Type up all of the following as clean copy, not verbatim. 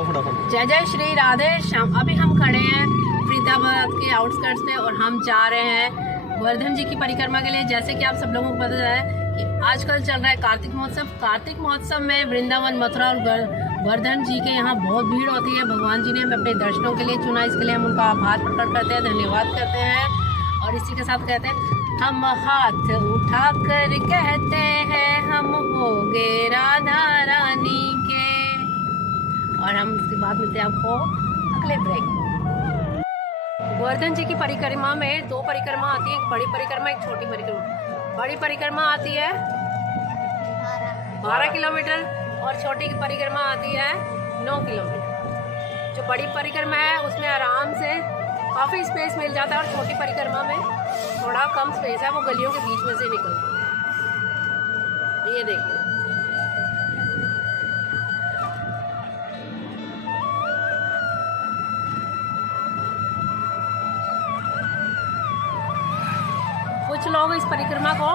जय जय श्री राधे श्याम। अभी हम खड़े हैं फरीदाबाद के आउटस्कर्ट्स पे और हम जा रहे हैं गोवर्धन जी की परिक्रमा के लिए। जैसे कि आप सब लोगों को पता है कि आजकल चल रहा है कार्तिक महोत्सव। कार्तिक महोत्सव में वृंदावन, मथुरा और गोवर्धन जी के यहाँ बहुत भीड़ होती है। भगवान जी ने हमें अपने दर्शनों के लिए चुना, इसके लिए हम उनका आभार प्रकट करते हैं, धन्यवाद करते हैं। और इसी के साथ कहते हैं, हम हाथ उठाकर कहते हैं हम होंगे राधा रानी के। और हम इसके बाद मिलते हैं आपको अगले ब्रेक। गोवर्धन जी की परिक्रमा में दो परिक्रमा आती है, एक बड़ी परिक्रमा, एक छोटी परिक्रमा। बड़ी परिक्रमा आती है 12 किलोमीटर और छोटी की परिक्रमा आती है 9 किलोमीटर। जो बड़ी परिक्रमा है उसमें आराम से काफ़ी स्पेस मिल जाता है और छोटी परिक्रमा में थोड़ा कम स्पेस है, वो गलियों के बीच में से निकलती है। ये देखिए, कुछ लोग इस परिक्रमा को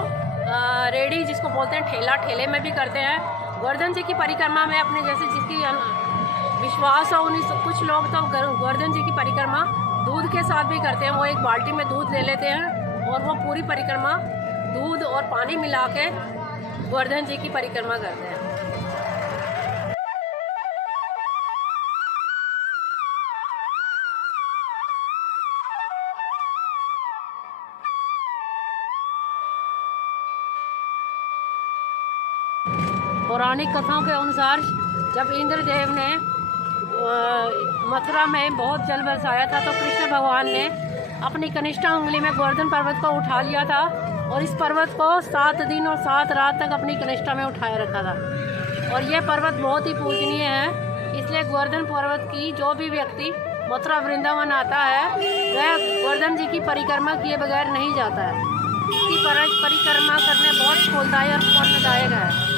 रेडी जिसको बोलते हैं ठेला, ठेले में भी करते हैं। गोवर्धन जी की परिक्रमा में अपने जैसे जिसकी विश्वास हो उन्हीं, कुछ लोग तो गोवर्धन जी की परिक्रमा दूध के साथ भी करते हैं। वो एक बाल्टी में दूध ले लेते हैं और वो पूरी परिक्रमा दूध और पानी मिला के गोवर्धन जी की परिक्रमा करते हैं। पौराणिक कथाओं के अनुसार जब इंद्रदेव ने मथुरा में बहुत जल बरसाया था तो कृष्ण भगवान ने अपनी कनिष्ठा उंगली में गोवर्धन पर्वत को उठा लिया था और इस पर्वत को 7 दिन और 7 रात तक अपनी कनिष्ठा में उठाए रखा था। और यह पर्वत बहुत ही पूजनीय है, इसलिए गोवर्धन पर्वत की जो भी व्यक्ति मथुरा वृंदावन आता है वह गोवर्धन जी की परिक्रमा किए बगैर नहीं जाता है। इसकी परिक्रमा करने बहुत फलदायक और पुण्यदायक है।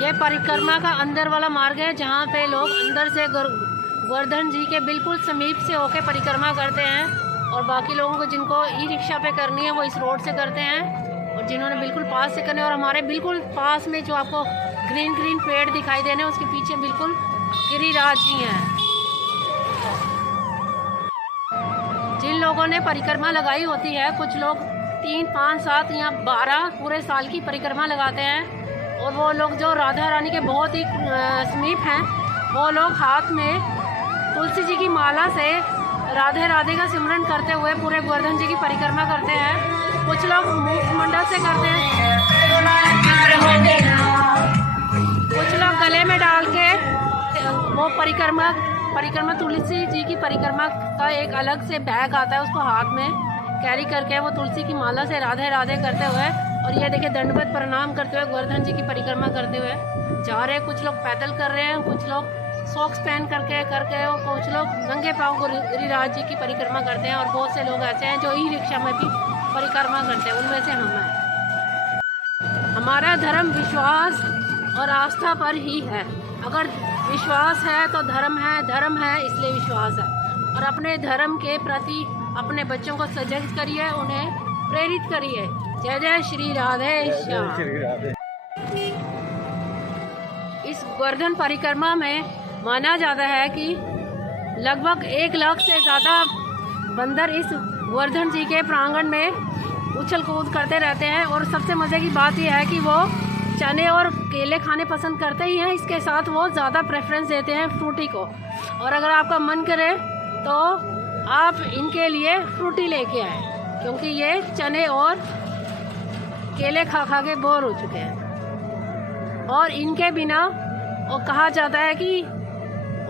यह परिक्रमा का अंदर वाला मार्ग है जहाँ पे लोग अंदर से गोवर्धन जी के बिल्कुल समीप से होके परिक्रमा करते हैं। और बाकी लोगों को जिनको ई रिक्शा पे करनी है वो इस रोड से करते हैं, और जिन्होंने बिल्कुल पास से करने, और हमारे बिल्कुल पास में जो आपको ग्रीन ग्रीन पेड़ दिखाई दे रहे हैं उसके पीछे बिल्कुल गिरिराज जी हैं। जिन लोगों ने परिक्रमा लगाई होती है, कुछ लोग 3, 5, 7 या 12 पूरे साल की परिक्रमा लगाते हैं। और वो लोग जो राधा रानी के बहुत ही समीप हैं, वो लोग हाथ में तुलसी जी की माला से राधे राधे का सिमरन करते हुए पूरे गोवर्धन जी की परिक्रमा करते हैं। कुछ लोग मुखमंडल से करते हैं, कुछ लोग गले में डाल के वो परिक्रमा तुलसी जी की परिक्रमा का एक अलग से बैग आता है, उसको हाथ में कैरी करके वो तुलसी की माला से राधे राधे करते हुए, और ये देखिए दंडवत प्रणाम करते हुए गोवर्धन जी की परिक्रमा करते हुए जा रहे हैं। कुछ लोग पैदल कर रहे हैं, कुछ लोग सॉक्स पहन करके और कुछ लोग नंगे पाँव गिरिराज जी की परिक्रमा करते हैं। और बहुत से लोग ऐसे हैं जो ई रिक्शा में भी परिक्रमा करते हैं, उनमें से हम हैं। हमारा धर्म विश्वास और आस्था पर ही है। अगर विश्वास है तो धर्म है इसलिए विश्वास है। और अपने धर्म के प्रति अपने बच्चों को सजग करिए, उन्हें प्रेरित करिए। जय जय श्री राधे श्याम। इस गोवर्धन परिक्रमा में माना जाता है कि लगभग 1 लाख से ज़्यादा बंदर इस गोवर्धन जी के प्रांगण में उछल कूद करते रहते हैं। और सबसे मज़े की बात यह है कि वो चने और केले खाने पसंद करते ही हैं, इसके साथ वो ज़्यादा प्रेफरेंस देते हैं फ्रूटी को। और अगर आपका मन करे तो आप इनके लिए फ्रूटी लेके आए, क्योंकि ये चने और केले खा खा के बोर हो चुके हैं। और इनके बिना वो कहा जाता है कि,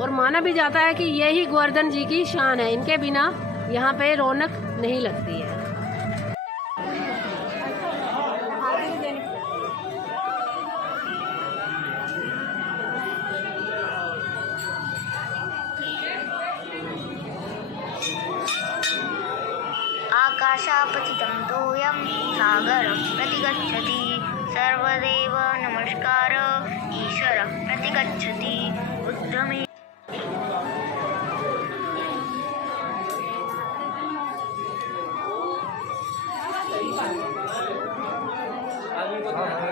और माना भी जाता है कि यही गोवर्धन जी की शान है, इनके बिना यहाँ पे रौनक नहीं लगती है। आकाशापतितं तोयं सागरं प्रतिगच्छति सर्वदेव नमस्कार ईश्वरं प्रतिगच्छति उत्तमे। हाँ, हाँ।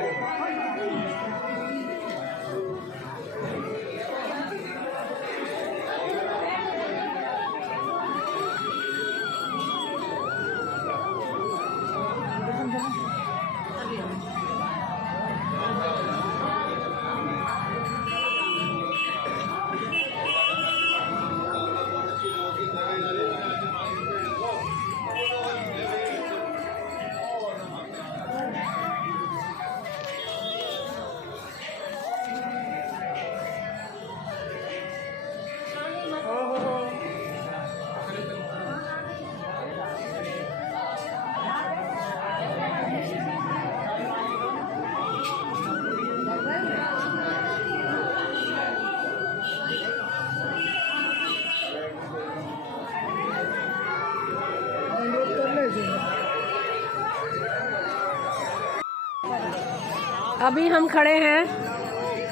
अभी हम खड़े हैं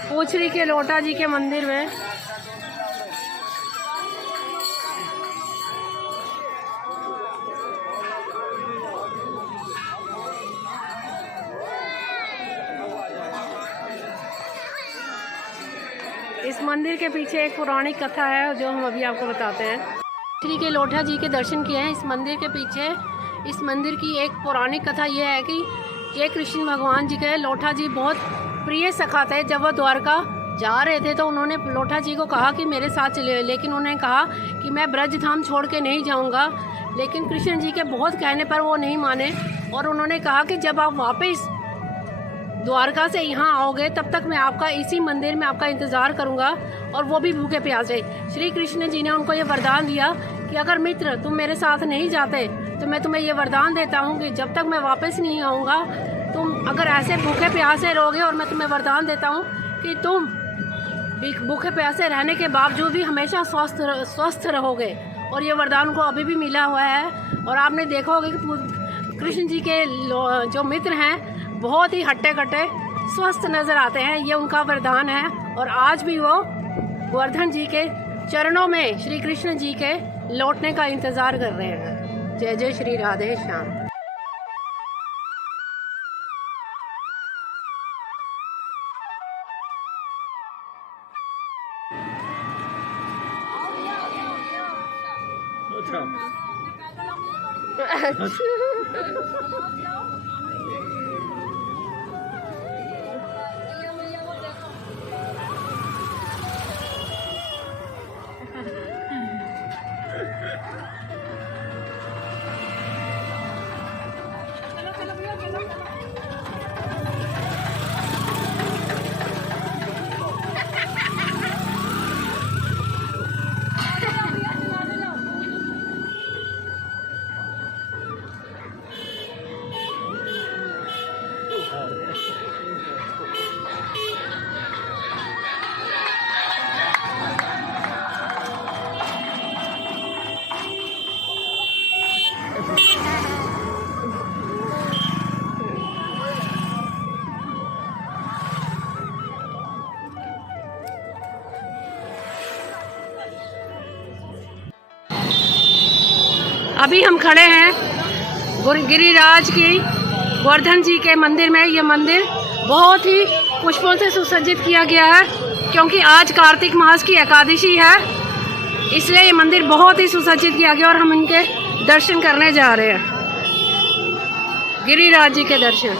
पूछरी के लोटा जी के मंदिर में। इस मंदिर के पीछे एक पौराणिक कथा है जो हम अभी आपको बताते हैं। श्री के लोटा जी के दर्शन किए हैं। इस मंदिर के पीछे इस मंदिर की एक पौराणिक कथा यह है कि ये कृष्ण भगवान जी के लोटा जी बहुत प्रिय सखा थे। जब वो द्वारका जा रहे थे तो उन्होंने लोटा जी को कहा कि मेरे साथ चले, लेकिन उन्होंने कहा कि मैं ब्रज धाम छोड़ के नहीं जाऊंगा। लेकिन कृष्ण जी के बहुत कहने पर वो नहीं माने और उन्होंने कहा कि जब आप वापस द्वारका से यहाँ आओगे तब तक मैं आपका इसी मंदिर में आपका इंतज़ार करूँगा, और वो भी भूखे प्यासे। श्री कृष्ण जी ने उनको ये वरदान दिया कि अगर मित्र तुम मेरे साथ नहीं जाते तो मैं तुम्हें ये वरदान देता हूँ कि जब तक मैं वापस नहीं आऊँगा तुम अगर ऐसे भूखे प्यासे रहोगे, और मैं तुम्हें वरदान देता हूँ कि तुम भूखे प्यासे रहने के बावजूद भी हमेशा स्वस्थ रहोगे। और ये वरदान को अभी भी मिला हुआ है। और आपने देखा होगा कि कृष्ण जी के जो मित्र हैं बहुत ही हट्टे कट्टे स्वस्थ नज़र आते हैं। ये उनका वरदान है और आज भी वो गोवर्धन जी के चरणों में श्री कृष्ण जी के लौटने का इंतज़ार कर रहे हैं। जय जय श्री राधे श्याम। अभी हम खड़े हैं गिरिराज की गोवर्धन जी के मंदिर में। ये मंदिर बहुत ही पुष्पों से सुसज्जित किया गया है क्योंकि आज कार्तिक मास की एकादशी है, इसलिए ये मंदिर बहुत ही सुसज्जित किया गया और हम इनके दर्शन करने जा रहे हैं, गिरिराज जी के दर्शन।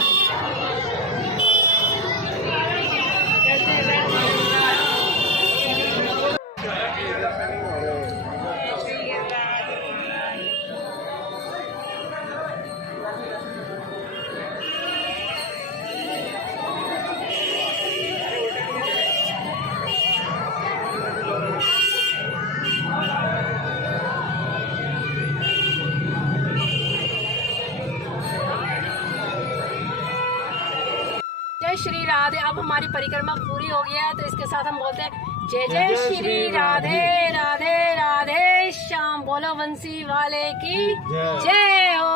जय श्री राधे। अब हमारी परिक्रमा पूरी हो गई है तो इसके साथ हम बोलते हैं जय जय श्री राधे राधे राधे श्याम। बोलो बंसी वाले की जय हो।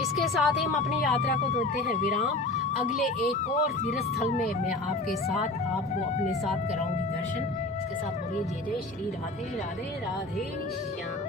इसके साथ ही हम अपनी यात्रा को देते हैं विराम। अगले एक और तीर्थ स्थल में मैं आपके साथ आपको अपने साथ कराऊंगी दर्शन। इसके साथ बोलिए जय जय श्री राधे राधे राधे श्याम।